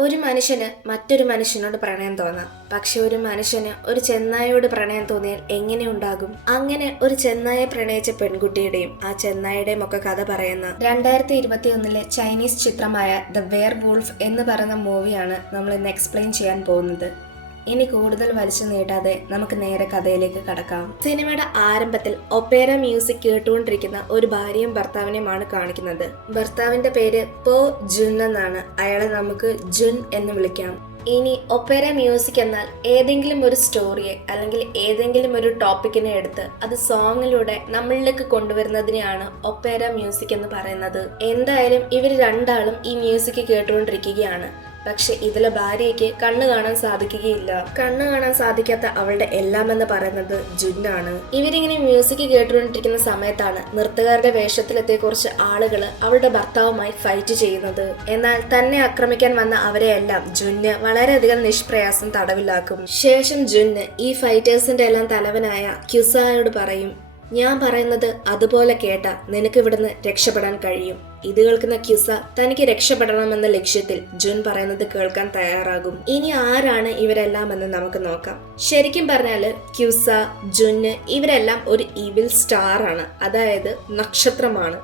ഒരു മനുഷ്യന് മറ്റൊരു മനുഷ്യനോട് പ്രണയം തോന്നാം, പക്ഷെ ഒരു മനുഷ്യന് ഒരു ചെന്നായോട് പ്രണയം തോന്നിയാൽ എങ്ങനെ ഉണ്ടാകും? അങ്ങനെ ഒരു ചെന്നായെ പ്രണയിച്ച പെൺകുട്ടിയുടെയും ആ ചെന്നായുടെയും ഒക്കെ കഥ പറയുന്ന 2021 ചൈനീസ് ചിത്രമായ ദ വെയർ വൂൾഫ് എന്ന് പറയുന്ന മൂവിയാണ് നമ്മൾ ഇന്ന് എക്സ്പ്ലെയിൻ ചെയ്യാൻ പോകുന്നത്. ഇനി കൂടുതൽ വലിച്ചു നീട്ടാതെ നമുക്ക് നേരെ കഥയിലേക്ക് കടക്കാം. സിനിമയുടെ ആരംഭത്തിൽ ഒപ്പേര മ്യൂസിക് കേട്ടുകൊണ്ടിരിക്കുന്ന ഒരു ഭാര്യയും ഭർത്താവിനെയുമാണ് കാണിക്കുന്നത്. ഭർത്താവിന്റെ പേര് പോ ജുൻ എന്നാണ്. അയാളെ നമുക്ക് ജുൻ എന്ന് വിളിക്കാം. ഇനി ഒപ്പേര മ്യൂസിക് എന്നാൽ ഏതെങ്കിലും ഒരു സ്റ്റോറിയെ അല്ലെങ്കിൽ ഏതെങ്കിലും ഒരു ടോപ്പിക്കിനെ എടുത്ത് അത് സോങ്ങിലൂടെ നമ്മളിലേക്ക് കൊണ്ടുവരുന്നതിനെയാണ് ഒപ്പേര മ്യൂസിക് എന്ന് പറയുന്നത്. എന്തായാലും ഇവർ രണ്ടാളും ഈ മ്യൂസിക് കേട്ടുകൊണ്ടിരിക്കുകയാണ്. പക്ഷെ ഇതിലെ ഭാര്യയ്ക്ക് കണ്ണു കാണാൻ സാധിക്കുകയില്ല. കണ്ണു കാണാൻ സാധിക്കാത്ത അവളുടെ എല്ലാം എന്ന് പറയുന്നത് ജുന്നാണ്. ഇവരിങ്ങനെ മ്യൂസിക് കേട്ടുകൊണ്ടിരിക്കുന്ന സമയത്താണ് നൃത്തകാരുടെ വേഷത്തിലെത്തിയ കുറച്ച് ആളുകൾ അവളുടെ ഭർത്താവുമായി ഫൈറ്റ് ചെയ്യുന്നത്. എന്നാൽ തന്നെ ആക്രമിക്കാൻ വന്ന അവരെയെല്ലാം ജുന്ന് വളരെയധികം നിഷ്പ്രയാസം തടവിലാക്കും. ശേഷം ജുന്ന് ഈ ഫൈറ്റേഴ്സിന്റെ എല്ലാം തലവനായ ക്യുസായോട് പറയും, ഞാൻ പറയുന്നത് അതുപോലെ കേട്ട നിനക്ക് ഇവിടുന്ന് രക്ഷപ്പെടാൻ കഴിയും. ഇത് കേൾക്കുന്ന ക്യുസ തനിക്ക് രക്ഷപ്പെടണമെന്ന ലക്ഷ്യത്തിൽ ജുൻ പറയുന്നത് കേൾക്കാൻ തയ്യാറാകും. ഇനി ആരാണ് ഇവരെല്ലാം എന്ന് നമുക്ക് നോക്കാം. ശരിക്കും പറഞ്ഞാല് ക്യുസ, ജുന് ഇവരെല്ലാം ഒരു ഈവിൽ സ്റ്റാർ ആണ്, അതായത് നക്ഷത്രമാണ്.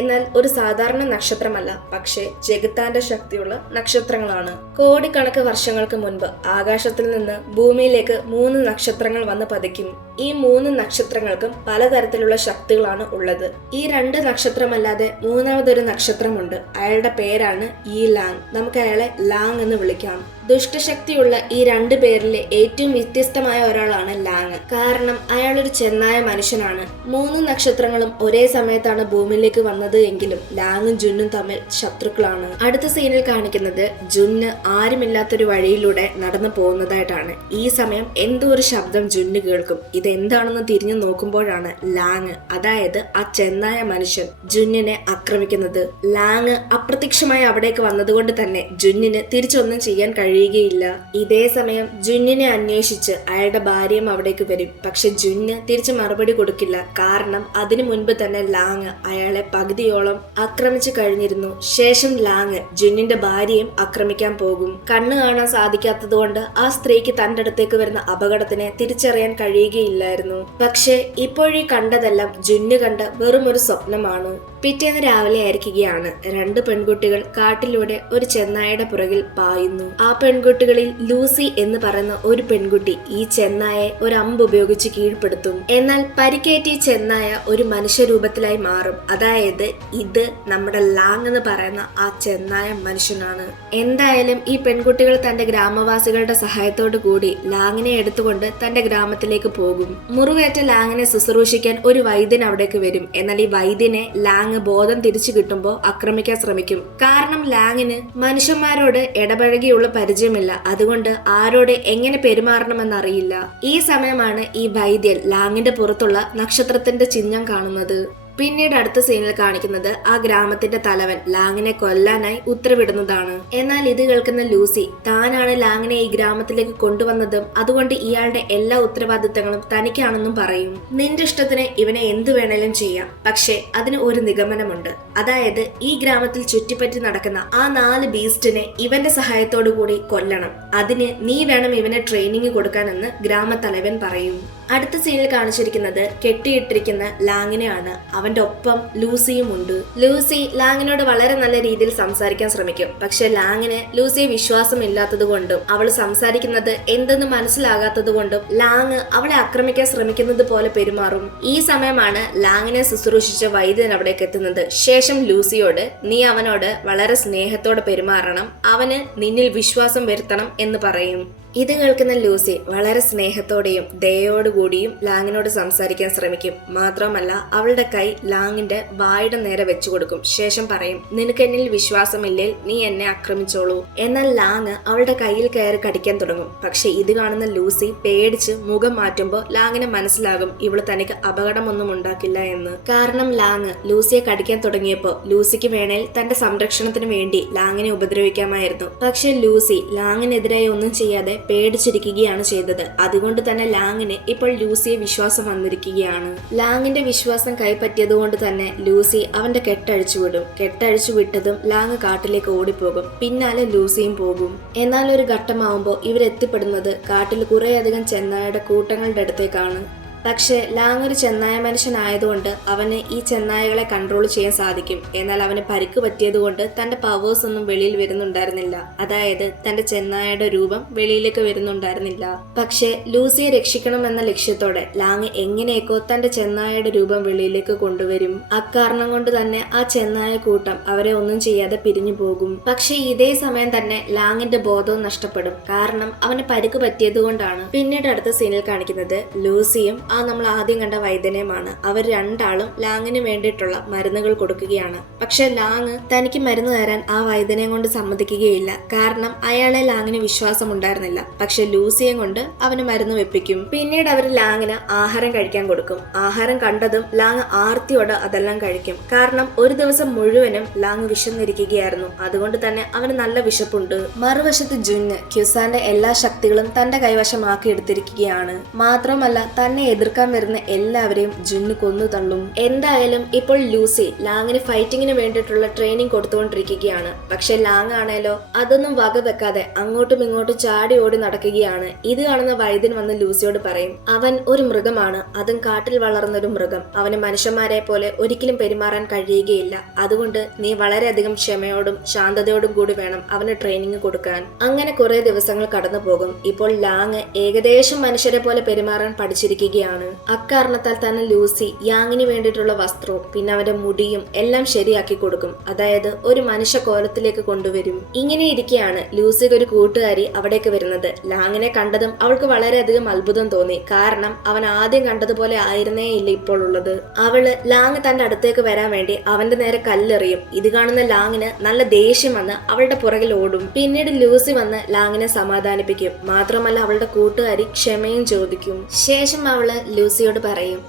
എന്നാൽ ഒരു സാധാരണ നക്ഷത്രമല്ല, പക്ഷേ ജഗത്താന്റെ ശക്തിയുള്ള നക്ഷത്രങ്ങളാണ്. കോടിക്കണക്ക് വർഷങ്ങൾക്ക് മുൻപ് ആകാശത്തിൽ നിന്ന് ഭൂമിയിലേക്ക് 3 നക്ഷത്രങ്ങൾ വന്ന് പതിക്കും. ഈ 3 നക്ഷത്രങ്ങൾക്കും പലതരത്തിലുള്ള ശക്തികളാണ് ഉള്ളത്. ഈ 2 നക്ഷത്രമല്ലാതെ മൂന്നാമതൊരു നക്ഷത്രമുണ്ട്. അയാളുടെ പേരാണ് ഈ ലാങ്. നമുക്ക് അയാളെ ലാങ് എന്ന് വിളിക്കാം. ദുഷ്ടശക്തിയുള്ള ഈ 2 പേരിലെ ഏറ്റവും വ്യത്യസ്തമായ ഒരാളാണ് ലാങ്. കാരണം അയാൾ ഒരു ചെന്നായ മനുഷ്യനാണ്. 3 നക്ഷത്രങ്ങളും ഒരേ സമയത്താണ് ഭൂമിയിലേക്ക് വന്നത് എങ്കിലും ലാങ്ങും ജുന്നും തമ്മിൽ ശത്രുക്കളാണ്. അടുത്ത സീനിൽ കാണിക്കുന്നത് ജുന്ന് ആരുമില്ലാത്തൊരു വഴിയിലൂടെ നടന്നു പോകുന്നതായിട്ടാണ്. ഈ സമയം എന്തോ ഒരു ശബ്ദം ജുന്ന് കേൾക്കും. ഇതെന്താണെന്ന് തിരിഞ്ഞു നോക്കുമ്പോഴാണ് ലാങ്, അതായത് ആ ചെന്നായ മനുഷ്യൻ ജുന്നിനെ ആക്രമിക്കുന്നത്. ലാങ് അപ്രത്യക്ഷമായി അവിടേക്ക് വന്നതുകൊണ്ട് തന്നെ ജുന്നിന് തിരിച്ചൊന്നും ചെയ്യാൻ കഴിയുകയില്ല. ഇതേ സമയം ജുന്നിനെ അന്വേഷിച്ച് അയാളുടെ ഭാര്യയും അവിടേക്ക് വരും. പക്ഷെ ജുന്ന് തിരിച്ച് മറുപടി കൊടുക്കില്ല. കാരണം അതിനു മുൻപ് തന്നെ ലാങ് അയാളെ പകുതിയോളം ആക്രമിച്ചു കഴിഞ്ഞിരുന്നു. ശേഷം ലാങ് ജുന്നിന്റെ ഭാര്യയും ആക്രമിക്കാൻ പോകും. കണ്ണു കാണാൻ സാധിക്കാത്തത് കൊണ്ട് ആ സ്ത്രീക്ക് തന്റെ അടുത്തേക്ക് വരുന്ന അപകടത്തിനെ തിരിച്ചറിയാൻ കഴിയുകയില്ലായിരുന്നു. പക്ഷെ ഇപ്പോഴീ കണ്ടതെല്ലാം ജുന്ന് കണ്ട വെറും ഒരു സ്വപ്നമാണ്. പിറ്റേന്ന് രാവിലെ ആയിരിക്കുകയാണ്. 2 പെൺകുട്ടികൾ കാട്ടിലൂടെ ഒരു ചെന്നായയുടെ പുറകിൽ പായുന്നു. ആ പെൺകുട്ടികളിൽ ലൂസി എന്ന് പറയുന്ന ഒരു പെൺകുട്ടി ഈ ചെന്നായെ ഒരു അമ്പ് ഉപയോഗിച്ച് കീഴ്പ്പെടുത്തും. എന്നാൽ പരിക്കേറ്റി ചെന്നായ ഒരു മനുഷ്യരൂപത്തിലായി മാറും. അതായത് ഇത് നമ്മുടെ ലാങ് എന്ന് പറയുന്ന ആ ചെന്നായ മനുഷ്യനാണ്. എന്തായാലും ഈ പെൺകുട്ടികൾ തന്റെ ഗ്രാമവാസികളുടെ സഹായത്തോടു കൂടി ലാങ്ങിനെ എടുത്തുകൊണ്ട് തന്റെ ഗ്രാമത്തിലേക്ക് പോകും. മുറിവേറ്റ ലാങ്ങിനെ ശുശ്രൂഷിക്കാൻ ഒരു വൈദ്യൻ അവിടേക്ക് വരും. എന്നാൽ ഈ വൈദ്യനെ ലാങ് ബോധം തിരിച്ചു കിട്ടുമ്പോൾ ആക്രമിക്കാൻ ശ്രമിക്കും. കാരണം ലാങ്ങിന് മനുഷ്യന്മാരോട് ഇടപഴകിയുള്ള പരിചയമില്ല. അതുകൊണ്ട് ആരോട് എങ്ങനെ പെരുമാറണമെന്നറിയില്ല. ഈ സമയമാണ് ഈ വൈദ്യൻ ലാങ്ങിന്റെ പുറത്തുള്ള നക്ഷത്രത്തിന്റെ ചിഹ്നം കാണുന്നത്. പിന്നീട് അടുത്ത സീനിൽ കാണിക്കുന്നത് ആ ഗ്രാമത്തിന്റെ തലവൻ ലാങ്ങിനെ കൊല്ലാനായി ഉത്തരവിടുന്നതാണ്. എന്നാൽ ഇത് കേൾക്കുന്ന ലൂസി താനാണ് ലാങ്ങിനെ ഈ ഗ്രാമത്തിലേക്ക് കൊണ്ടുവന്നതും അതുകൊണ്ട് ഇയാളുടെ എല്ലാ ഉത്തരവാദിത്തങ്ങളും തനിക്കാണെന്നും പറയും. നിന്റെ ഇഷ്ടത്തിന് ഇവനെ എന്തു വേണേലും ചെയ്യാം, പക്ഷെ അതിന് ഒരു നിഗമനമുണ്ട്. അതായത് ഈ ഗ്രാമത്തിൽ ചുറ്റിപ്പറ്റി നടക്കുന്ന ആ 4 ബീസ്റ്റിനെ ഇവന്റെ സഹായത്തോടു കൂടി കൊല്ലണം. അതിന് നീ വേണം ഇവനെ ട്രെയിനിങ് കൊടുക്കാനെന്ന് ഗ്രാമത്തലവൻ പറയും. അടുത്ത സീനിൽ കാണിച്ചിരിക്കുന്നത് കെട്ടിയിട്ടിരിക്കുന്ന ലാങ്ങിനെയാണ്. അവന്റെ ഒപ്പം ലൂസിയും ഉണ്ട്. ലൂസി ലാങ്ങിനോട് വളരെ നല്ല രീതിയിൽ സംസാരിക്കാൻ ശ്രമിക്കും. പക്ഷെ ലാങ്ങിന് ലൂസിയെ വിശ്വാസമില്ലാത്തത് കൊണ്ടും അവൾ സംസാരിക്കുന്നത് എന്തെന്ന് മനസ്സിലാകാത്തത് കൊണ്ടും ലാങ് അവളെ ആക്രമിക്കാൻ ശ്രമിക്കുന്നത് പോലെ പെരുമാറും. ഈ സമയമാണ് ലാങ്ങിനെ ശുശ്രൂഷിച്ച വൈദ്യൻ അവിടേക്ക് എത്തുന്നത്. ശേഷം ലൂസിയോട് നീ അവനോട് വളരെ സ്നേഹത്തോടെ പെരുമാറണം, അവന് നിന്നിൽ വിശ്വാസം വരുത്തണം എന്ന് പറയും. ഇത് കേൾക്കുന്ന ലൂസി വളരെ സ്നേഹത്തോടെയും ദയോടുകൂടിയും ലാങ്ങിനോട് സംസാരിക്കാൻ ശ്രമിക്കും. മാത്രമല്ല അവളുടെ കൈ ലാങ്ങിന്റെ വായുടെ നേരെ വെച്ചു കൊടുക്കും. ശേഷം പറയും, നിനക്ക് എന്നിൽ വിശ്വാസമില്ലേ, നീ എന്നെ ആക്രമിച്ചോളൂ. എന്നാൽ ലാങ് അവളുടെ കയ്യിൽ കയറി കടിക്കാൻ തുടങ്ങും. പക്ഷെ ഇത് കാണുന്ന ലൂസി പേടിച്ച് മുഖം മാറ്റുമ്പോൾ ലാങ്ങിന് മനസ്സിലാകും ഇവള് തനിക്ക് അപകടമൊന്നും ഉണ്ടാക്കില്ല എന്ന്. കാരണം ലാങ് ലൂസിയെ കടിക്കാൻ തുടങ്ങിയപ്പോൾ ലൂസിക്ക് വേണേൽ തന്റെ സംരക്ഷണത്തിന് വേണ്ടി ലാങ്ങിനെ ഉപദ്രവിക്കാമായിരുന്നു. പക്ഷെ ലൂസി ലാങ്ങിനെതിരായി ഒന്നും ചെയ്യാതെ പേടിച്ചിരിക്കുകയാണ് ചെയ്തത്. അതുകൊണ്ട് തന്നെ ലാങ്ങിന് ഇപ്പോൾ ലൂസിയെ വിശ്വാസം വന്നിരിക്കുകയാണ്. ലാങ്ങിന്റെ വിശ്വാസം കൈപ്പറ്റിയതുകൊണ്ട് തന്നെ ലൂസി അവന്റെ കെട്ടഴിച്ചു വിടും. കെട്ടഴിച്ചു വിട്ടതും ലാങ് കാട്ടിലേക്ക് ഓടിപ്പോകും. പിന്നാലെ ലൂസിയും പോകും. എന്നാൽ ഒരു ഘട്ടമാവുമ്പോൾ ഇവരെത്തിപ്പെടുന്നത് കാട്ടിൽ കുറേയധികം ചെന്നായയുടെ കൂട്ടങ്ങളുടെ അടുത്തേക്കാണ്. പക്ഷെ ലാങ് ഒരു ചെന്നായ മനുഷ്യനായതുകൊണ്ട് അവന് ഈ ചെന്നായകളെ കൺട്രോൾ ചെയ്യാൻ സാധിക്കും. എന്നാൽ അവന് പരിക്ക് പറ്റിയതുകൊണ്ട് തന്റെ പവേഴ്സ് ഒന്നും വെളിയിൽ വരുന്നുണ്ടായിരുന്നില്ല. അതായത് തന്റെ ചെന്നായയുടെ രൂപം വെളിയിലേക്ക് വരുന്നുണ്ടായിരുന്നില്ല. പക്ഷെ ലൂസിയെ രക്ഷിക്കണമെന്ന ലക്ഷ്യത്തോടെ ലാങ് എങ്ങനെയൊക്കെ തന്റെ ചെന്നായയുടെ രൂപം വെളിയിലേക്ക് കൊണ്ടുവരും. അക്കാരണം കൊണ്ട് തന്നെ ആ ചെന്നായ കൂട്ടം അവരെ ഒന്നും ചെയ്യാതെ പിരിഞ്ഞു പോകും. പക്ഷെ ഇതേ സമയം തന്നെ ലാങ്ങിന്റെ ബോധവും നഷ്ടപ്പെടും. കാരണം അവന് പരിക്ക് പറ്റിയതുകൊണ്ടാണ്. പിന്നീട് അടുത്ത സീനിൽ കാണിക്കുന്നത് ലൂസിയും നമ്മൾ ആദ്യം കണ്ട വൈദ്യനെയുമാണ്. അവർ രണ്ടാളും ലാങ്ങിന് വേണ്ടിയിട്ടുള്ള മരുന്നുകൾ കൊടുക്കുകയാണ്. പക്ഷെ ലാങ് തനിക്ക് മരുന്ന് തരാൻ ആ വൈദ്യനെ കൊണ്ട് സമ്മതിക്കുകയില്ല. കാരണം അയാളെ ലാങ്ങിന് വിശ്വാസം ഉണ്ടായിരുന്നില്ല. പക്ഷെ ലൂസിയെ കൊണ്ട് അവന് മരുന്ന് വെപ്പിക്കും. പിന്നീട് അവർ ലാങ്ങിന് ആഹാരം കഴിക്കാൻ കൊടുക്കും. ആഹാരം കണ്ടതും ലാങ് ആർത്തിയോട് അതെല്ലാം കഴിക്കും. കാരണം ഒരു ദിവസം മുഴുവനും ലാങ് വിശന്നിരിക്കുകയായിരുന്നു. അതുകൊണ്ട് തന്നെ അവന് നല്ല വിശപ്പുണ്ട്. മറുവശത്ത് ജുന്ന് ക്യുസാന്റെ എല്ലാ ശക്തികളും തന്റെ കൈവശമാക്കി എടുത്തിരിക്കുകയാണ്. മാത്രമല്ല തന്നെ എതിർക്കാൻ വരുന്ന എല്ലാവരെയും ജുന്ന് കൊന്നു തള്ളും. എന്തായാലും ഇപ്പോൾ ലൂസി ലാങ്ങിന് ഫൈറ്റിങ്ങിന് വേണ്ടിയിട്ടുള്ള ട്രെയിനിങ് കൊടുത്തുകൊണ്ടിരിക്കുകയാണ്. പക്ഷെ ലാങ് ആണേലോ അതൊന്നും വകവെക്കാതെ അങ്ങോട്ടും ഇങ്ങോട്ടും ചാടി ഓടി നടക്കുകയാണ്. ഇത് കാണുന്ന വൈദ്യൻ വന്ന് ലൂസിയോട് പറയും, അവൻ ഒരു മൃഗമാണ്, അതും കാട്ടിൽ വളർന്നൊരു മൃഗം. അവന് മനുഷ്യന്മാരെ പോലെ ഒരിക്കലും പെരുമാറാൻ കഴിയുകയില്ല. അതുകൊണ്ട് നീ വളരെയധികം ക്ഷമയോടും ശാന്തതയോടും കൂടി വേണം അവന് ട്രെയിനിങ് കൊടുക്കാൻ. അങ്ങനെ കുറെ ദിവസങ്ങൾ കടന്നു പോകും. ഇപ്പോൾ ലാങ് ഏകദേശം മനുഷ്യരെ പോലെ പെരുമാറാൻ പഠിച്ചിരിക്കുകയാണ്. അക്കാരണത്താൽ തന്നെ ലൂസി യാങ്ങിന് വേണ്ടിയിട്ടുള്ള വസ്ത്രവും പിന്നെ അവന്റെ മുടിയും എല്ലാം ശരിയാക്കി കൊടുക്കും. അതായത് ഒരു മനുഷ്യ കോലത്തിലേക്ക് കൊണ്ടുവരും. ഇങ്ങനെ ഇരിക്കെയാണ് ലൂസിക്ക് ഒരു കൂട്ടുകാരി അവിടേക്ക് വരുന്നത്. ലാങ്ങിനെ കണ്ടതും അവൾക്ക് വളരെയധികം അത്ഭുതം തോന്നി. കാരണം അവൻ ആദ്യം കണ്ടതുപോലെ ആയിരുന്നേ ഇല്ല ഇപ്പോൾ ഉള്ളത്. അവള് ലാങ് തന്റെ അടുത്തേക്ക് വരാൻ വേണ്ടി അവന്റെ നേരെ കല്ലെറിയും. ഇത് കാണുന്ന ലാങ്ങിന് നല്ല ദേഷ്യം വന്ന് അവളുടെ പുറകിൽ ഓടും. പിന്നീട് ലൂസി വന്ന് ലാങ്ങിനെ സമാധാനിപ്പിക്കും. മാത്രമല്ല അവളുടെ കൂട്ടുകാരി ക്ഷമയും ചോദിക്കും. ശേഷം അവള് ലൂസിയോട് പറയും,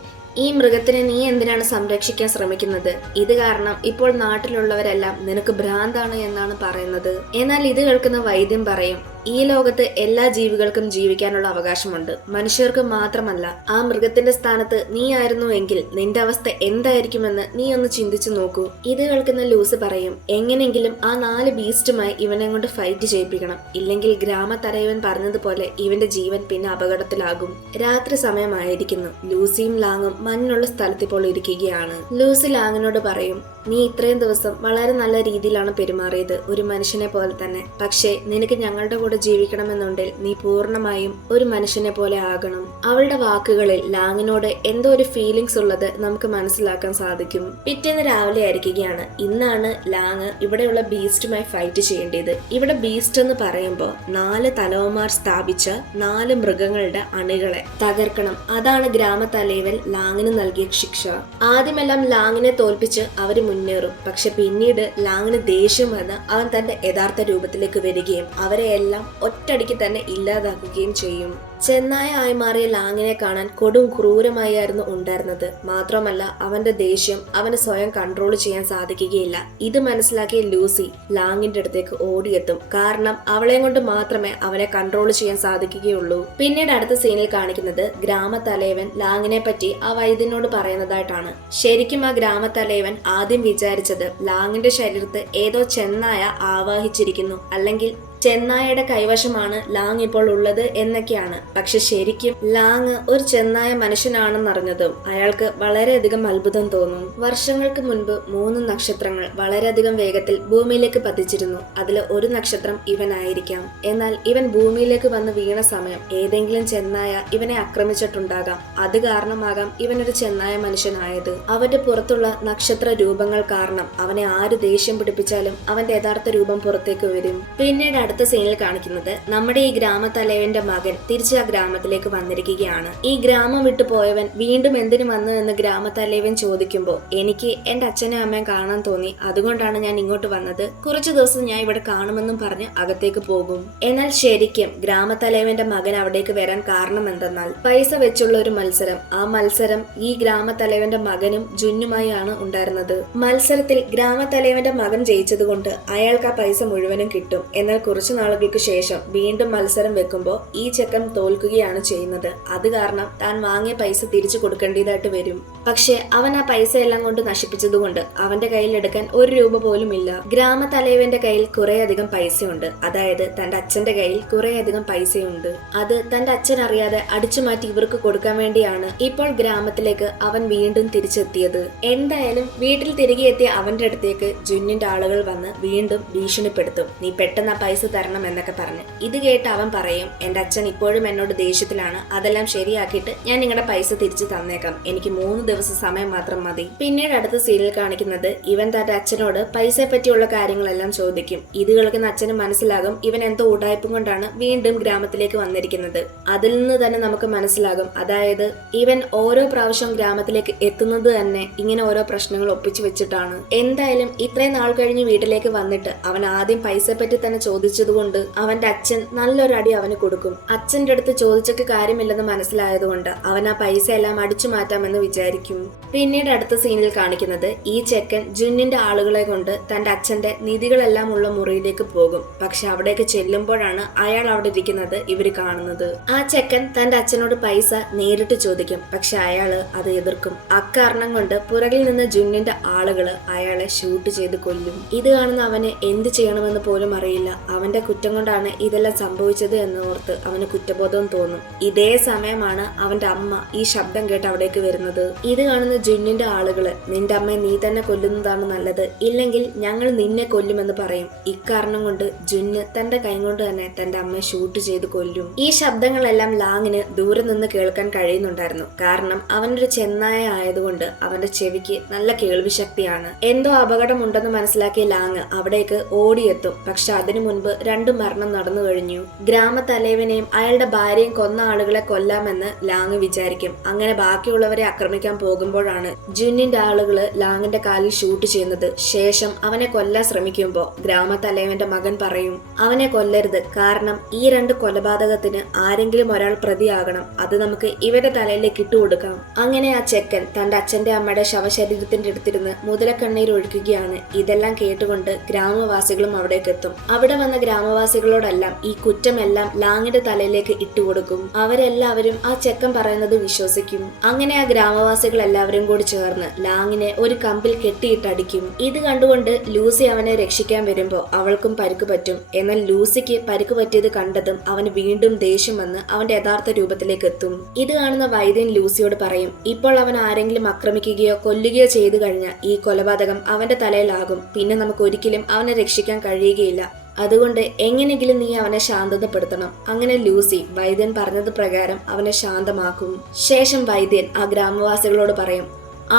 ഈ മൃഗത്തിനെ നീ എന്തിനാണ് സംരക്ഷിക്കാൻ ശ്രമിക്കുന്നത്? ഇത് കാരണം ഇപ്പോൾ നാട്ടിലുള്ളവരെല്ലാം നിനക്ക് ഭ്രാന്താണ് എന്നാണ് പറയുന്നത്. എന്നാൽ ഇത് കേൾക്കുന്ന വൈദ്യം പറയും, ഈ ലോകത്ത് എല്ലാ ജീവികൾക്കും ജീവിക്കാനുള്ള അവകാശമുണ്ട്, മനുഷ്യർക്ക് മാത്രമല്ല. ആ മൃഗത്തിന്റെ സ്ഥാനത്ത് നീ ആയിരുന്നുവെങ്കിൽ നിന്റെ അവസ്ഥ എന്തായിരിക്കുമെന്ന് നീ ഒന്ന് ചിന്തിച്ചു നോക്കൂ. ഇത് കേൾക്കുന്ന ലൂസ് പറയും, എങ്ങനെങ്കിലും ആ 4 ബീസ്റ്റുമായി ഇവനെ കൊണ്ട് ഫൈറ്റ് ചെയ്യിപ്പിക്കണം. ഇല്ലെങ്കിൽ ഗ്രാമത്തലവൻ പറഞ്ഞതുപോലെ ഇവന്റെ ജീവൻ പിന്നെ അപകടത്തിലാകും. രാത്രി സമയമായിരിക്കുന്നു. ലൂസിയും ലാങ്ങും മഞ്ഞുള്ള സ്ഥലത്ത് ഇപ്പോൾ ഇരിക്കുകയാണ്. ലൂസി ലാങ്ങിനോട് പറയും, നീ ഇത്രയും ദിവസം വളരെ നല്ല രീതിയിലാണ് പെരുമാറിയത്, ഒരു മനുഷ്യനെ പോലെ തന്നെ. പക്ഷേ നിനക്ക് ഞങ്ങളുടെ കൂടെ ജീവിക്കണമെന്നുണ്ടെങ്കിൽ നീ പൂർണ്ണമായും ഒരു മനുഷ്യനെ പോലെ ആകണം. അവളുടെ വാക്കുകളിൽ ലാങ്ങിനോട് എന്തോ ഒരു ഫീലിങ്സ് ഉള്ളത് നമുക്ക് മനസ്സിലാക്കാൻ സാധിക്കും. പിറ്റേന്ന് രാവിലെ ആയിരിക്കുകയാണ്. ഇന്നാണ് ലാങ് ഇവിടെയുള്ള ബീസ്റ്റുമായി ഫൈറ്റ് ചെയ്യേണ്ടത്. ഇവിടെ ബീസ്റ്റ് എന്ന് പറയുമ്പോൾ 4 തലവന്മാർ സ്ഥാപിച്ച 4 മൃഗങ്ങളുടെ അണികളെ തകർക്കണം. അതാണ് ഗ്രാമത്തലവൻ ലാങ്ങിന് നൽകിയ ശിക്ഷ. ആദ്യമെല്ലാം ലാങ്ങിനെ തോൽപ്പിച്ച് അവര് മുന്നേറും. പക്ഷെ പിന്നീട് ലാങ്ങിന് ദേഷ്യം വന്ന് അവൻ തന്റെ യഥാർത്ഥ രൂപത്തിലേക്ക് വരികയും അവരെയെല്ലാം ഒറ്റയടിക്ക് തന്നെ ഇല്ലാതാക്കുകയും ചെയ്യും. ചെന്നായ ആയി മാറിയ ലാങ്ങിനെ കാണാൻ കൊടും ക്രൂരമായിരുന്നു ഉണ്ടായിരുന്നത്. മാത്രമല്ല അവന്റെ ദേഷ്യം അവന് സ്വയം കൺട്രോൾ ചെയ്യാൻ സാധിക്കുകയില്ല. ഇത് മനസ്സിലാക്കിയ ലൂസി ലാങ്ങിന്റെ അടുത്തേക്ക് ഓടിയെത്തും. കാരണം അവളെ കൊണ്ട് മാത്രമേ അവനെ കൺട്രോൾ ചെയ്യാൻ സാധിക്കുകയുള്ളൂ. പിന്നീട് അടുത്ത സീനിൽ കാണിക്കുന്നത് ഗ്രാമത്തലവൻ ലാങ്ങിനെ പറ്റി ആ വൈദ്യനോട് പറയുന്നതായിട്ടാണ്. ശരിക്കും ആ ഗ്രാമത്തലവൻ ആദ്യം വിചാരിച്ചത് ലാങ്ങിന്റെ ശരീരത്ത് ഏതോ ചെന്നായ ആവാഹിച്ചിരിക്കുന്നു, അല്ലെങ്കിൽ ചെന്നായയുടെ കൈവശമാണ് ലാങ് ഇപ്പോൾ ഉള്ളത് എന്നൊക്കെയാണ്. പക്ഷെ ശരിക്കും ലാങ് ഒരു ചെന്നായ മനുഷ്യനാണെന്നറിഞ്ഞതും അയാൾക്ക് വളരെയധികം അത്ഭുതം തോന്നും. വർഷങ്ങൾക്ക് മുൻപ് 3 നക്ഷത്രങ്ങൾ വളരെയധികം വേഗത്തിൽ ഭൂമിയിലേക്ക് പതിച്ചിരുന്നു. അതിൽ ഒരു നക്ഷത്രം ഇവനായിരിക്കാം. എന്നാൽ ഇവൻ ഭൂമിയിലേക്ക് വന്ന് വീണ സമയം ഏതെങ്കിലും ചെന്നായ ഇവനെ ആക്രമിച്ചിട്ടുണ്ടാകാം. അത് കാരണമാകാം ഇവനൊരു ചെന്നായ മനുഷ്യനായത്. അവന്റെ പുറത്തുള്ള നക്ഷത്ര രൂപങ്ങൾ കാരണം അവനെ ആര് ദേഷ്യം പിടിപ്പിച്ചാലും അവന്റെ യഥാർത്ഥ രൂപം പുറത്തേക്ക് വരും. പിന്നീട് അടുത്ത സീനിൽ കാണിക്കുന്നത് നമ്മുടെ ഈ ഗ്രാമത്തലവന്റെ മകൻ തിരിച്ച് ആ ആ ഗ്രാമത്തിലേക്ക് വന്നിരിക്കുകയാണ്. ഈ ഗ്രാമം വിട്ടു പോയവൻ വീണ്ടും എന്തിനു വന്നു എന്ന് ഗ്രാമത്തലവൻ ചോദിക്കുമ്പോൾ എനിക്ക് എന്റെ അച്ഛനെ അമ്മയും കാണാൻ തോന്നി, അതുകൊണ്ടാണ് ഞാൻ ഇങ്ങോട്ട് വന്നത്. കുറച്ചു ദിവസം ഞാൻ ഇവിടെ കാണുമെന്നും പറഞ്ഞ് അകത്തേക്ക് പോകും. എന്നാൽ ശരിക്കും ഗ്രാമത്തലവന്റെ മകൻ അവിടേക്ക് വരാൻ കാരണം എന്തെന്നാൽ പൈസ വെച്ചുള്ള ഒരു മത്സരം. ആ മത്സരം ഈ ഗ്രാമത്തലവന്റെ മകനും ജുന്നുമായാണ് ഉണ്ടായിരുന്നത്. മത്സരത്തിൽ ഗ്രാമത്തലവന്റെ മകൻ ജയിച്ചതുകൊണ്ട് അയാൾക്ക് ആ പൈസ മുഴുവനും കിട്ടും. എന്നാൽ കുറച്ചു നാളുകൾക്ക് ശേഷം വീണ്ടും മത്സരം വെക്കുമ്പോൾ ഈ ചെക്കൻ തോൽക്കുകയാണ് ചെയ്യുന്നത്. അത് കാരണം താൻ വാങ്ങിയ പൈസ തിരിച്ചു കൊടുക്കേണ്ടതായിട്ട് വരും. പക്ഷെ അവൻ ആ പൈസ എല്ലാം കൊണ്ട് നശിപ്പിച്ചതുകൊണ്ട് അവന്റെ കയ്യിൽ എടുക്കാൻ ഒരു രൂപ പോലും ഇല്ല. ഗ്രാമത്തലവന്റെ കയ്യിൽ കുറെ അധികം പൈസയുണ്ട്. അതായത് തന്റെ അച്ഛന്റെ കയ്യിൽ കുറെ അധികം പൈസയുണ്ട്. അത് തന്റെ അച്ഛൻ അറിയാതെ അടിച്ചു മാറ്റി ഇവർക്ക് കൊടുക്കാൻ വേണ്ടിയാണ് ഇപ്പോൾ ഗ്രാമത്തിലേക്ക് അവൻ വീണ്ടും തിരിച്ചെത്തിയത്. എന്തായാലും വീട്ടിൽ തിരികെ എത്തിയ അവന്റെ അടുത്തേക്ക് ജുന്നിന്റെ ആളുകൾ വന്ന് വീണ്ടും ഭീഷണിപ്പെടുത്തും. നീ പെട്ടെന്ന് ആ പൈസ തരണം എന്നൊക്കെ പറഞ്ഞ്. ഇത് കേട്ട് അവൻ പറയും, എന്റെ അച്ഛൻ ഇപ്പോഴും എന്നോട് ദേഷ്യത്തിലാണ്, അതെല്ലാം ശരിയാക്കിയിട്ട് ഞാൻ നിങ്ങളുടെ പൈസ തിരിച്ചു തന്നേക്കാം, എനിക്ക് 3 ദിവസം സമയം മാത്രം മതി. പിന്നീട് അടുത്ത സീരിയൽ കാണിക്കുന്നത് ഇവൻ തന്റെ അച്ഛനോട് പൈസയെ പറ്റിയുള്ള കാര്യങ്ങളെല്ലാം ചോദിക്കും. ഇത് കേൾക്കുന്ന അച്ഛന് മനസ്സിലാകും ഇവൻ എന്തോ ഉടായ്പം കൊണ്ടാണ് വീണ്ടും ഗ്രാമത്തിലേക്ക് വന്നിരിക്കുന്നത്. അതിൽ നിന്ന് തന്നെ നമുക്ക് മനസ്സിലാകും, അതായത് ഇവൻ ഓരോ പ്രാവശ്യം ഗ്രാമത്തിലേക്ക് എത്തുന്നത് തന്നെ ഇങ്ങനെ ഓരോ പ്രശ്നങ്ങൾ ഒപ്പിച്ചു വെച്ചിട്ടാണ്. എന്തായാലും ഇത്രയും നാൾ കഴിഞ്ഞ് വീട്ടിലേക്ക് വന്നിട്ട് അവൻ ആദ്യം പൈസയെ പറ്റി തന്നെ ചോദിച്ചതുകൊണ്ട് അവന്റെ അച്ഛൻ നല്ലൊരു അടി അവന് കൊടുക്കും. അച്ഛന്റെ അടുത്ത് ചോദിച്ചൊക്കെ കാര്യമില്ലെന്ന് മനസ്സിലായതുകൊണ്ട് അവൻ ആ പൈസ എല്ലാം അടിച്ചു മാറ്റാമെന്ന് വിചാരിക്കും. പിന്നീട് അടുത്ത സീനിൽ കാണിക്കുന്നത് ഈ ചെക്കൻ ജുന്നിന്റെ ആളുകളെ കൊണ്ട് തന്റെ അച്ഛന്റെ നിധികളെല്ലാം ഉള്ള മുറിയിലേക്ക് പോകും. പക്ഷെ അവിടേക്ക് ചെല്ലുമ്പോഴാണ് അയാൾ അവിടെ ഇരിക്കുന്നത് ഇവര് കാണുന്നത്. ആ ചെക്കൻ തന്റെ അച്ഛനോട് പൈസ നേരിട്ട് ചോദിക്കും. പക്ഷെ അയാള് അത് എതിർക്കും. അക്കാരണം കൊണ്ട് പുറകിൽ നിന്ന് ജുന്നിന്റെ ആളുകള് അയാളെ ഷൂട്ട് ചെയ്ത് കൊല്ലും. ഇത് കാണുന്ന അവന് എന്ത് ചെയ്യണമെന്ന് പോലും അറിയില്ല. അവന്റെ കുറ്റം കൊണ്ടാണ് ഇതെല്ലാം സംഭവിച്ചത് എന്നോർത്ത് അവന് കുറ്റബോധം തോന്നും. ഇതേ സമയമാണ് അവന്റെ അമ്മ ഈ ശബ്ദം കേട്ട് അവിടേക്ക് വരുന്നത്. ഇത് കാണുന്ന ജുന്നിന്റെ ആളുകള് നിന്റെ അമ്മയെ നീ തന്നെ കൊല്ലുന്നതാണ് നല്ലത്, ഇല്ലെങ്കിൽ ഞങ്ങൾ നിന്നെ കൊല്ലുമെന്ന് പറയും. ഇക്കാരണം കൊണ്ട് ജുന്ന് തന്റെ കൈ കൊണ്ട് തന്നെ തന്റെ അമ്മയെ ഷൂട്ട് ചെയ്ത് കൊല്ലും. ഈ ശബ്ദങ്ങളെല്ലാം ലാങ്ങിന് ദൂരെ നിന്ന് കേൾക്കാൻ കഴിയുന്നുണ്ടായിരുന്നു. കാരണം അവനൊരു ചെന്നായ ആയതുകൊണ്ട് അവന്റെ ചെവിക്ക് നല്ല കേൾവി ശക്തിയാണ്. എന്തോ അപകടമുണ്ടെന്ന് മനസ്സിലാക്കിയ ലാങ് അവിടേക്ക് ഓടിയെത്തും. പക്ഷെ അതിനു മുൻപ് 2 മരണം നടന്നു കഴിഞ്ഞു. ഗ്രാമത്തലവനെയും അയാളുടെ ഭാര്യയും കൊന്ന ആളുകളെ കൊല്ലാമെന്ന് ലാങ് വിചാരിക്കും. അങ്ങനെ ബാക്കിയുള്ളവരെ ആക്രമിക്കാൻ പോകുമ്പോഴാണ് ജുന്നിന്റെ ആളുകള് ലാങ്ങിന്റെ കാലിൽ ഷൂട്ട് ചെയ്യുന്നത്. ശേഷം അവനെ കൊല്ലാൻ ശ്രമിക്കുമ്പോ ഗ്രാമത്തലവന്റെ മകൻ പറയും, അവനെ കൊല്ലരുത്, കാരണം ഈ 2 കൊലപാതകത്തിന് ആരെങ്കിലും ഒരാൾ പ്രതിയാകണം, അത് നമുക്ക് ഇവരുടെ തലയിലേക്ക് ഇട്ടുകൊടുക്കാം. അങ്ങനെ ആ ചെക്കൻ തന്റെ അച്ഛന്റെ അമ്മയുടെ ശവശരീരത്തിന്റെ അടുത്തിരുന്ന് മുതലക്കണ്ണീർ ഒഴുക്കുകയാണ്. ഇതെല്ലാം കേട്ടുകൊണ്ട് ഗ്രാമവാസികളും അവിടേക്ക് എത്തും. അവിടെ വന്ന ഗ്രാമവാസികളോടെല്ലാം ഈ കുറ്റമെല്ലാം ലാങ്ങിന്റെ തലയിലേക്ക് ഇട്ടുകൊടുക്കും. അവരെല്ലാവരും ആ ചെക്കൻ പറയുന്നത് വിശ്വസിക്കും. അങ്ങനെ ആ ഗ്രാമവാസികൾ എല്ലാവരും കൂടി ചേർന്ന് ലാങ്ങിനെ ഒരു കമ്പിൽ കെട്ടിയിട്ടടിക്കും. ഇത് കണ്ടുകൊണ്ട് ലൂസി അവനെ രക്ഷിക്കാൻ വരുമ്പോ അവൾക്കും പരിക്ക് പറ്റും. എന്നാൽ ലൂസിക്ക് പരിക്ക് പറ്റിയത് കണ്ടതും അവന് വീണ്ടും ദേഷ്യം വന്ന് അവന്റെ യഥാർത്ഥ രൂപത്തിലേക്ക് എത്തും. ഇത് കാണുന്ന വൈദ്യൻ ലൂസിയോട് പറയും, ഇപ്പോൾ അവൻ ആരെങ്കിലും ആക്രമിക്കുകയോ കൊല്ലുകയോ ചെയ്തു കഴിഞ്ഞാൽ ഈ കൊലപാതകം അവന്റെ തലയിലാകും. പിന്നെ നമുക്ക് ഒരിക്കലും അവനെ രക്ഷിക്കാൻ കഴിയുകയില്ല. അതുകൊണ്ട് എങ്ങനെയെങ്കിലും നീ അവനെ ശാന്തതപ്പെടുത്തണം. അങ്ങനെ ലൂസി വൈദ്യൻ പറഞ്ഞത് പ്രകാരം അവനെ ശാന്തമാക്കും. ശേഷം വൈദ്യൻ ആ ഗ്രാമവാസികളോട് പറയും,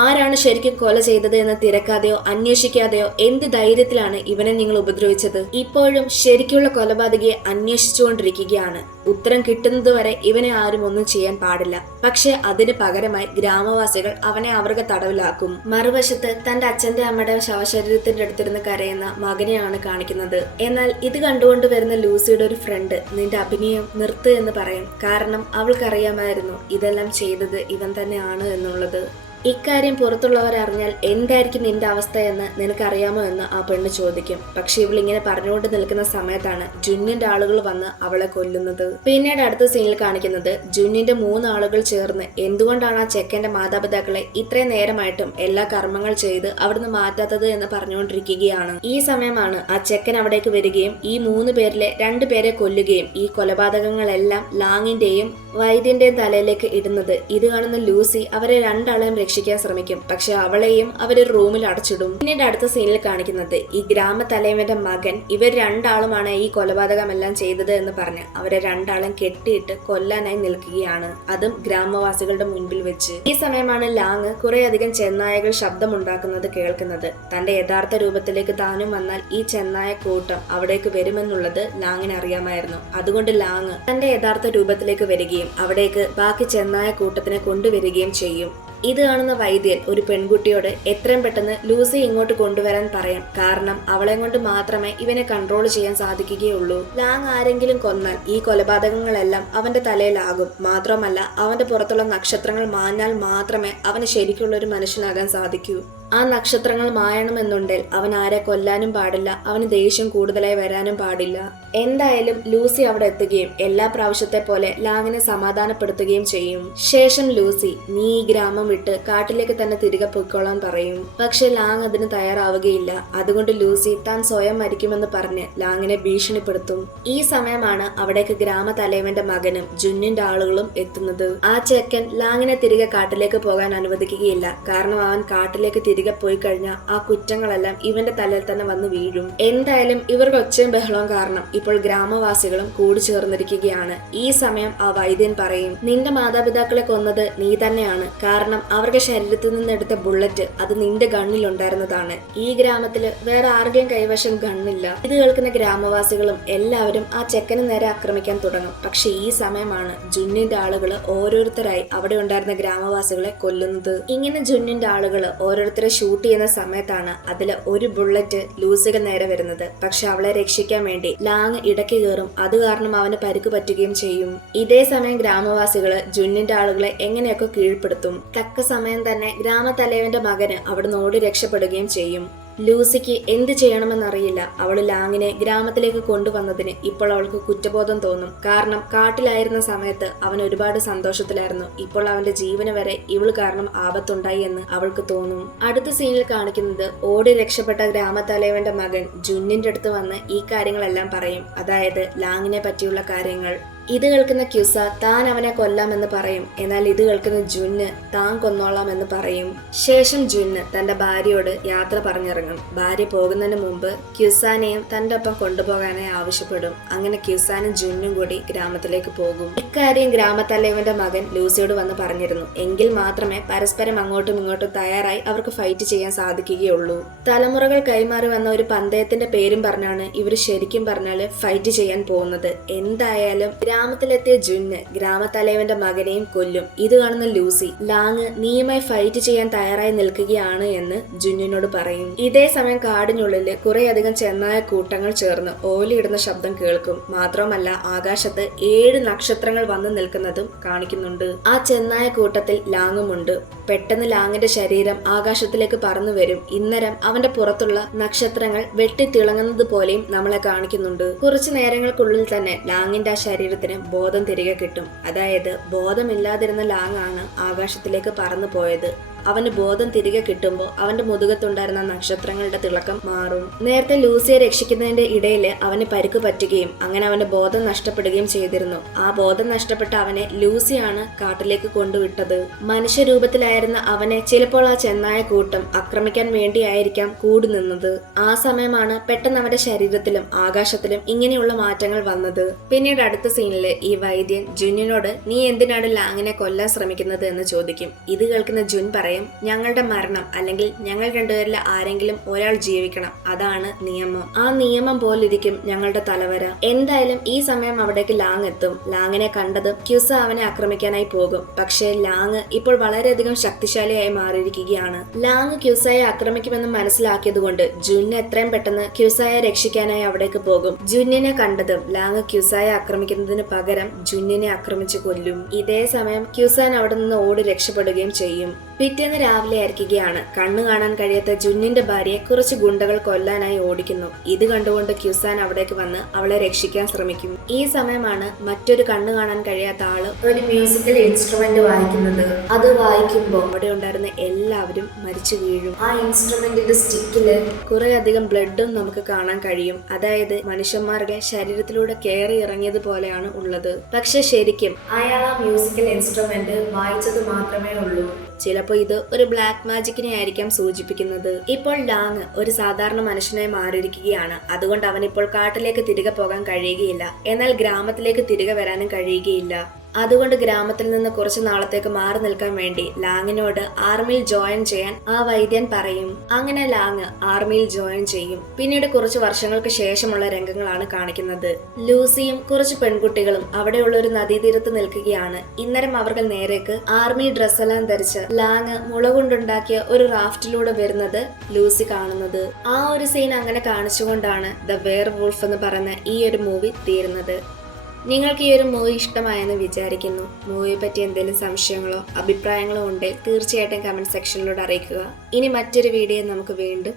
ആരാണ് ശരിക്കും കൊല ചെയ്തത് എന്ന് തിരക്കാതെയോ അന്വേഷിക്കാതെയോ എന്ത് ധൈര്യത്തിലാണ് ഇവനെ നിങ്ങൾ ഉപദ്രവിച്ചത്? ഇപ്പോഴും ശരിക്കുള്ള കൊലപാതകയെ അന്വേഷിച്ചുകൊണ്ടിരിക്കുകയാണ്. ഉത്തരം കിട്ടുന്നതുവരെ ഇവനെ ആരും ഒന്നും ചെയ്യാൻ പാടില്ല. പക്ഷെ അതിന് പകരമായി ഗ്രാമവാസികൾ അവനെ അവർക്ക് തടവിലാക്കും. മറുവശത്ത് തന്റെ അച്ഛന്റെ അമ്മയുടെ ശവശരീരത്തിന്റെ അടുത്തിരുന്ന് കരയുന്ന മകനെയാണ് കാണിക്കുന്നത്. എന്നാൽ ഇത് കണ്ടുകൊണ്ട് വരുന്ന ലൂസിയുടെ ഒരു ഫ്രണ്ട് നിന്റെ അഭിനയം നിർത്ത് എന്ന് പറയും. കാരണം അവൾക്കറിയാമായിരുന്നു ഇതെല്ലാം ചെയ്തത് ഇവൻ തന്നെയാണ് എന്നുള്ളത്. ഇക്കാര്യം പുറത്തുള്ളവർ അറിഞ്ഞാൽ എന്തായിരിക്കും നിന്റെ അവസ്ഥ എന്ന് നിനക്കറിയാമോ എന്ന് ആ പെണ്ണ് ചോദിക്കും. പക്ഷെ ഇവളിങ്ങനെ പറഞ്ഞുകൊണ്ട് നിൽക്കുന്ന സമയത്താണ് ജുന്നിന്റെ ആളുകൾ വന്ന് അവളെ കൊല്ലുന്നത്. പിന്നീട് അടുത്ത സീനിൽ കാണിക്കുന്നത് ജുന്നിന്റെ 3 ആളുകൾ ചേർന്ന് എന്തുകൊണ്ടാണ് ആ ചെക്കന്റെ മാതാപിതാക്കളെ ഇത്രയും നേരമായിട്ടും എല്ലാ കർമ്മങ്ങൾ ചെയ്ത് അവിടുന്ന് മാറ്റാത്തത് എന്ന് പറഞ്ഞുകൊണ്ടിരിക്കുകയാണ്. ഈ സമയമാണ് ആ ചെക്കൻ അവിടേക്ക് വരികയും ഈ 3 പേരിലെ 2 പേരെ കൊല്ലുകയും ഈ കൊലപാതകങ്ങളെല്ലാം ലാങ്ങിന്റെയും വൈദ്യന്റെയും തലയിലേക്ക് ഇടുന്നത്. ഇത് കാണുന്ന ലൂസി അവരെ 2 ആളെയും രക്ഷിക്കാൻ ശ്രമിക്കും. പക്ഷെ അവളെയും അവരൊരു റൂമിൽ അടച്ചിടും. പിന്നീട് അടുത്ത സീനിൽ കാണിക്കുന്നത് ഈ ഗ്രാമ തലവന്റെ മകൻ ഇവർ രണ്ടാളുമാണ് ഈ കൊലപാതകമെല്ലാം ചെയ്തത് എന്ന് പറഞ്ഞ് അവരെ രണ്ടാളും കെട്ടിയിട്ട് കൊല്ലാനായി നിൽക്കുകയാണ്, അതും ഗ്രാമവാസികളുടെ മുൻപിൽ വെച്ച്. ഈ സമയമാണ് ലാങ് കുറെ അധികം ചെന്നായകൾ ശബ്ദമുണ്ടാക്കുന്നത് കേൾക്കുന്നത്. തന്റെ യഥാർത്ഥ രൂപത്തിലേക്ക് താനും വന്നാൽ ഈ ചെന്നായ കൂട്ടം അവിടേക്ക് വരുമെന്നുള്ളത് ലാങ്ങിന് അറിയാമായിരുന്നു. അതുകൊണ്ട് ലാങ് തന്റെ യഥാർത്ഥ രൂപത്തിലേക്ക് വരികയും അവിടേക്ക് ബാക്കി ചെന്നായ കൂട്ടത്തിനെ കൊണ്ടുവരികയും ചെയ്യും. ഇത് കാണുന്ന വൈദ്യൻ ഒരു പെൺകുട്ടിയോട് എത്രയും പെട്ടെന്ന് ലൂസി ഇങ്ങോട്ട് കൊണ്ടുവരാൻ പറയും. കാരണം അവളെ കൊണ്ട് മാത്രമേ ഇവനെ കൺട്രോൾ ചെയ്യാൻ സാധിക്കുകയുള്ളൂ. ലാങ് ആരെങ്കിലും കൊന്നാൽ ഈ കൊലപാതകങ്ങളെല്ലാം അവന്റെ തലയിലാകും. മാത്രമല്ല അവന്റെ പുറത്തുള്ള നക്ഷത്രങ്ങൾ മാഞ്ഞാൽ മാത്രമേ അവന് ശരിക്കുള്ള ഒരു മനുഷ്യനാകാൻ സാധിക്കൂ. ആ നക്ഷത്രങ്ങൾ മായണമെന്നുണ്ടെങ്കിൽ അവൻ ആരെ കൊല്ലാനും പാടില്ല, അവന് ദേഷ്യം കൂടുതലായി വരാനും പാടില്ല. എന്തായാലും ലൂസി അവിടെ എത്തുകയും എല്ലാ പ്രാവശ്യത്തെ പോലെ ലാങ്ങിനെ സമാധാനപ്പെടുത്തുകയും ചെയ്യും. ശേഷം ലൂസി നീ ഈ ഗ്രാമം വിട്ട് കാട്ടിലേക്ക് തന്നെ തിരികെ പൊയ്ക്കൊള്ളാൻ പറയും. പക്ഷെ ലാങ് അതിന് തയ്യാറാവുകയില്ല. അതുകൊണ്ട് ലൂസി താൻ സ്വയം മരിക്കുമെന്ന് പറഞ്ഞ് ലാങ്ങിനെ ഭീഷണിപ്പെടുത്തും. ഈ സമയമാണ് അവിടേക്ക് ഗ്രാമ തലവന്റെ മകനും ജുന്നിന്റെ ആളുകളും എത്തുന്നത്. ആ ചെക്കൻ ലാങ്ങിനെ തിരികെ കാട്ടിലേക്ക് പോകാൻ അനുവദിക്കുകയില്ല. കാരണം അവൻ കാട്ടിലേക്ക് തിരികെ പോയി കഴിഞ്ഞാൽ ആ കുറ്റങ്ങളെല്ലാം ഇവന്റെ തലയിൽ തന്നെ വന്ന് വീഴും. എന്തായാലും ഇവരുടെ ഒച്ചയും ബഹളവും കാരണം ഇപ്പോൾ ഗ്രാമവാസികളും കൂടി ചേർന്നിരിക്കുകയാണ്. ഈ സമയം ആ വൈദ്യൻ പറയും, നിന്റെ മാതാപിതാക്കളെ കൊന്നത് നീ തന്നെയാണ്. കാരണം അവരുടെ ശരീരത്തിൽ നിന്ന് എടുത്ത ബുള്ളറ്റ് അത് നിന്റെ ഗണ്ണിലുണ്ടായിരുന്നതാണ്. ഈ ഗ്രാമത്തില് വേറെ ആരുടെയും കൈവശം ഗണ്ണില്ല. ഇത് കേൾക്കുന്ന ഗ്രാമവാസികളും എല്ലാവരും ആ ചെക്കന് നേരെ ആക്രമിക്കാൻ തുടങ്ങും. പക്ഷെ ഈ സമയമാണ് ജുന്നിന്റെ ആളുകള് ഓരോരുത്തരായി അവിടെ ഉണ്ടായിരുന്ന ഗ്രാമവാസികളെ കൊല്ലുന്നത്. ഇങ്ങനെ ജുന്നിന്റെ ആളുകള് ഓരോരുത്തരെ ഷൂട്ട് ചെയ്യുന്ന സമയത്താണ് അതില് ഒരു ബുള്ളറ്റ് ലൂസിയുടെ നേരെ വരുന്നത്. പക്ഷെ അവളെ രക്ഷിക്കാൻ വേണ്ടി ലാങ് ഇടയ്ക്ക് കയറും. അത് കാരണം അവന് പരിക്ക് പറ്റുകയും ചെയ്യും. ഇതേ സമയം ഗ്രാമവാസികള് ജുന്നിന്റെ ആളുകളെ എങ്ങനെയൊക്കെ കീഴ്പ്പെടുത്തും. തക്ക സമയം തന്നെ ഗ്രാമത്തലവന്റെ മകന് അവിടുന്ന് ഓടി രക്ഷപ്പെടുകയും ചെയ്യും. ലൂസിക്ക് എന്ത് ചെയ്യണമെന്നറിയില്ല. അവൾ ലാങ്ങിനെ ഗ്രാമത്തിലേക്ക് കൊണ്ടുവന്നതിന് ഇപ്പോൾ അവൾക്ക് കുറ്റബോധം തോന്നും. കാരണം കാട്ടിലായിരുന്ന സമയത്ത് അവൻ ഒരുപാട് സന്തോഷത്തിലായിരുന്നു. ഇപ്പോൾ അവന്റെ ജീവന് വരെ ഇവൾ കാരണം ആപത്തുണ്ടായി എന്ന് അവൾക്ക് തോന്നും. അടുത്ത സീനിൽ കാണിക്കുന്നത് ഓടി രക്ഷപ്പെട്ട ഗ്രാമത്തലവന്റെ മകൻ ജുന്നിന്റെ അടുത്ത് വന്ന് ഈ കാര്യങ്ങളെല്ലാം പറയും. അതായത് ലാങ്ങിനെ പറ്റിയുള്ള കാര്യങ്ങൾ. ഇത് കേൾക്കുന്ന ക്യുസ താൻ അവനെ കൊല്ലാമെന്ന് പറയും. എന്നാൽ ഇത് കേൾക്കുന്ന ജുന്ന് താൻ കൊന്നോളാം എന്ന് പറയും. ശേഷം ജുന്ന് തന്റെ ഭാര്യയോട് യാത്ര പറഞ്ഞിറങ്ങും. ഭാര്യ പോകുന്നതിന് മുമ്പ് ക്യുസാനെയും തന്റെ ഒപ്പം കൊണ്ടുപോകാനായി ആവശ്യപ്പെടും. അങ്ങനെ ക്യുസാനും ജുന്നും കൂടി ഗ്രാമത്തിലേക്ക് പോകും. ഇക്കാര്യം ഗ്രാമത്തലവന്റെ മകൻ ലൂസിയോട് വന്ന് പറഞ്ഞിരുന്നു. എങ്കിൽ മാത്രമേ പരസ്പരം അങ്ങോട്ടും ഇങ്ങോട്ടും തയ്യാറായി അവർക്ക് ഫൈറ്റ് ചെയ്യാൻ സാധിക്കുകയുള്ളൂ. തലമുറകൾ കൈമാറി വന്ന ഒരു പന്തയത്തിന്റെ പേരും പറഞ്ഞാണ് ഇവർ ശരിക്കും പറഞ്ഞാല് ഫൈറ്റ് ചെയ്യാൻ പോകുന്നത്. എന്തായാലും ഗ്രാമത്തിലെത്തിയ ജുന്ന് ഗ്രാമത്തലവന്റെ മകനെയും കൊല്ലും. ഇത് കാണുന്ന ലൂസി ലാങ് നീയുമായി ഫൈറ്റ് ചെയ്യാൻ തയ്യാറായി നിൽക്കുകയാണ് എന്ന് ജുന്നിനോട് പറയും. ഇതേ സമയം കാടിനുള്ളില് കുറേയധികം ചെന്നായ കൂട്ടങ്ങൾ ചേർന്ന് ഓലിയിടുന്ന ശബ്ദം കേൾക്കും. മാത്രമല്ല ആകാശത്ത് 7 നക്ഷത്രങ്ങൾ വന്നു നിൽക്കുന്നതും കാണിക്കുന്നുണ്ട്. ആ ചെന്നായ കൂട്ടത്തിൽ ലാങ്ങുമുണ്ട്. പെട്ടെന്ന് ലാങ്ങിന്റെ ശരീരം ആകാശത്തിലേക്ക് പറന്നു വരും. ഇന്നരം അവന്റെ പുറത്തുള്ള നക്ഷത്രങ്ങൾ വെട്ടിത്തിളങ്ങുന്നത് പോലെയും നമ്മളെ കാണിക്കുന്നുണ്ട്. കുറച്ചു നേരങ്ങൾക്കുള്ളിൽ തന്നെ ലാങ്ങിന്റെ ആ ശരീരത്തിന് ബോധം തിരികെ കിട്ടും. അതായത് ബോധമില്ലാതിരുന്ന ലാങ് ആണ് ആകാശത്തിലേക്ക് പറന്നു പോയത്. അവന് ബോധം തിരികെ കിട്ടുമ്പോൾ അവന്റെ മുതുകത്തുണ്ടായിരുന്ന നക്ഷത്രങ്ങളുടെ തിളക്കം മാറും. നേരത്തെ ലൂസിയെ രക്ഷിക്കുന്നതിന്റെ ഇടയിൽ അവന് പരിക്ക് പറ്റുകയും അങ്ങനെ അവന്റെ ബോധം നഷ്ടപ്പെടുകയും ചെയ്തിരുന്നു. ആ ബോധം നഷ്ടപ്പെട്ട അവനെ ലൂസിയാണ് കാട്ടിലേക്ക് കൊണ്ടുവിട്ടത്. മനുഷ്യരൂപത്തിലായിരുന്ന അവനെ ചിലപ്പോൾ ആ ചെന്നായ കൂട്ടം ആക്രമിക്കാൻ വേണ്ടിയായിരിക്കാം കൂടി നിന്നത്. ആ സമയമാണ് പെട്ടെന്ന് അവന്റെ ശരീരത്തിലും ആകാശത്തിലും ഇങ്ങനെയുള്ള മാറ്റങ്ങൾ വന്നത്. പിന്നീട് അടുത്ത സീനില് ഈ വൈദ്യൻ ജുന്നിനോട് നീ എന്തിനാണ് ലാങ്ങിനെ കൊല്ലാൻ ശ്രമിക്കുന്നത് എന്ന് ചോദിക്കും. ഇത് കേൾക്കുന്ന ജുൻ പറയും, ഞങ്ങളുടെ മരണം അല്ലെങ്കിൽ ഞങ്ങൾ രണ്ടുപേരിൽ ആരെങ്കിലും ഒരാൾ ജീവിക്കണം, അതാണ് നിയമം. ആ നിയമം പോലിരിക്കും ഞങ്ങളുടെ തലവര. എന്തായാലും ഈ സമയം അവിടേക്ക് ലാങ് എത്തും. ലാങ്ങിനെ കണ്ടതും ക്യുസ അവനെ ആക്രമിക്കാനായി പോകും. പക്ഷേ ലാങ് ഇപ്പോൾ വളരെയധികം ശക്തിശാലിയായി മാറിയിരിക്കുകയാണ്. ലാങ് ക്യുസയെ ആക്രമിക്കുമെന്ന് മനസ്സിലാക്കിയതുകൊണ്ട് ജുന്ന് എത്രയും പെട്ടെന്ന് ക്യുസയെ രക്ഷിക്കാനായി അവിടേക്ക് പോകും. ജുന്നിനെ കണ്ടതും ലാങ് ക്യുസയെ ആക്രമിക്കുന്നതിന് പകരം ജുന്നിനെ ആക്രമിച്ചു കൊല്ലും. ഇതേ സമയം ക്യുസാൻ അവിടെ നിന്ന് ഓടി രക്ഷപ്പെടുകയും ചെയ്യും. പിറ്റേന്ന് രാവിലെ ആയിരിക്കുകയാണ്. കണ്ണു കാണാൻ കഴിയാത്ത ജുന്നിന്റെ ഭാര്യയെ കുറച്ച് ഗുണ്ടകൾ കൊല്ലാനായി ഓടിക്കുന്നു. ഇത് കണ്ടുകൊണ്ട് ക്യുസാൻ അവിടേക്ക് വന്ന് അവളെ രക്ഷിക്കാൻ ശ്രമിക്കും. ഈ സമയമാണ് മറ്റൊരു കണ്ണു കാണാൻ കഴിയാത്ത ആള് ഒരു മ്യൂസിക്കൽ ഇൻസ്ട്രുമെന്റ് വായിക്കുന്നത്. അത് വായിക്കുമ്പോൾ അവിടെ ഉണ്ടായിരുന്ന എല്ലാവരും മരിച്ചു വീഴും. ആ ഇൻസ്ട്രുമെന്റിന്റെ സ്റ്റിക്കില് കുറെ അധികം ബ്ലഡും നമുക്ക് കാണാൻ കഴിയും. അതായത് മനുഷ്യന്മാരുടെ ശരീരത്തിലൂടെ കയറി ഇറങ്ങിയത് പോലെയാണ് ഉള്ളത്. പക്ഷെ ശരിക്കും അയാൾ ആ മ്യൂസിക്കൽ ഇൻസ്ട്രുമെന്റ് വായിച്ചത് മാത്രമേ ഉള്ളൂ. ചിലപ്പോൾ ഇത് ഒരു ബ്ലാക്ക് മാജിക്കിനെ ആയിരിക്കാം സൂചിപ്പിക്കുന്നത്. ഇപ്പോൾ ലാങ് ഒരു സാധാരണ മനുഷ്യനായി മാറിയിരിക്കുകയാണ്. അതുകൊണ്ട് അവൻ ഇപ്പോൾ കാട്ടിലേക്ക് തിരികെ പോകാൻ കഴിയുകയില്ല. എന്നാൽ ഗ്രാമത്തിലേക്ക് തിരികെ വരാനും കഴിയുകയില്ല. അതുകൊണ്ട് ഗ്രാമത്തിൽ നിന്ന് കുറച്ചു നാളത്തേക്ക് മാറി നിൽക്കാൻ വേണ്ടി ലാങ്ങിനോട് ആർമിയിൽ ജോയിൻ ചെയ്യാൻ ആ വൈദ്യൻ പറയും. അങ്ങനെ ലാങ് ആർമിയിൽ ജോയിൻ ചെയ്യും. പിന്നീട് കുറച്ച് വർഷങ്ങൾക്ക് ശേഷമുള്ള രംഗങ്ങളാണ് കാണിക്കുന്നത്. ലൂസിയും കുറച്ച് പെൺകുട്ടികളും അവിടെയുള്ള ഒരു നദീതീരത്ത് നിൽക്കുകയാണ്. ഇന്നരം അവർക്ക് നേരേക്ക് ആർമി ഡ്രസ്സെല്ലാം ധരിച്ച് ലാങ് മുള കൊണ്ടുണ്ടാക്കിയ ഒരു റാഫ്റ്റിലൂടെ വരുന്നത് ലൂസി കാണുന്നത്. ആ ഒരു സീൻ അങ്ങനെ കാണിച്ചുകൊണ്ടാണ് ദ വെയർ വൂൾഫ് എന്ന് പറയുന്ന ഈ ഒരു മൂവി തീരുന്നത്. നിങ്ങൾക്ക് ഈ ഒരു മൂവി ഇഷ്ടമായെന്ന് വിചാരിക്കുന്നു. മൂവിയെ പറ്റി എന്തെങ്കിലും സംശയങ്ങളോ അഭിപ്രായങ്ങളോ ഉണ്ടെങ്കിൽ തീർച്ചയായിട്ടും കമന്റ് സെക്ഷനിലൂടെ അറിയിക്കുക. ഇനി മറ്റൊരു വീഡിയോ നമുക്ക് വീണ്ടും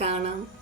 കാണാം.